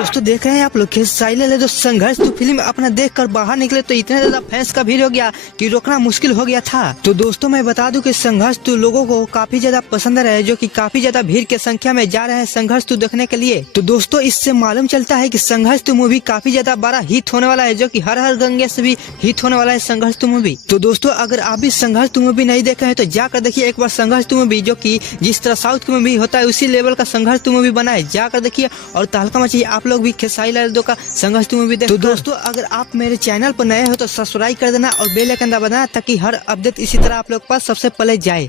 दोस्तों देख रहे हैं आप लोग खेसारी लाल यादव संघर्ष तो फिल्म अपना देखकर बाहर निकले तो इतने ज्यादा फैंस का भीड़ हो गया कि रोकना मुश्किल हो गया था। तो दोस्तों मैं बता दूं कि संघर्ष तो लोगों को काफी ज्यादा पसंद रहे, जो कि काफी ज्यादा भीड़ की संख्या में जा रहे हैं संघर्ष तो देखने के लिए। तो दोस्तों इससे मालूम चलता है कि संघर्ष तो मूवी काफी ज्यादा बड़ा हिट होने वाला है, जो कि हर हर गंगे से भी हिट होने वाला है संघर्ष तो मूवी। तो दोस्तों अगर आप भी संघर्ष तो मूवी नहीं देखे हैं तो जाकर देखिए एक बार संघर्ष तो मूवी, जो कि जिस तरह साउथ की मूवी होता है उसी लेवल का संघर्ष तो मूवी बना है, जाकर देखिए और तहलका मचाइए। आप लोग भी खेसारी लाल यादव का संघर्ष तो मूवी देखो। तो दोस्तों अगर आप मेरे चैनल पर नए हो तो सब्सक्राइब कर देना और बेल आइकन दबा देना, ताकि हर अपडेट इसी तरह आप लोग पास सबसे पहले जाए।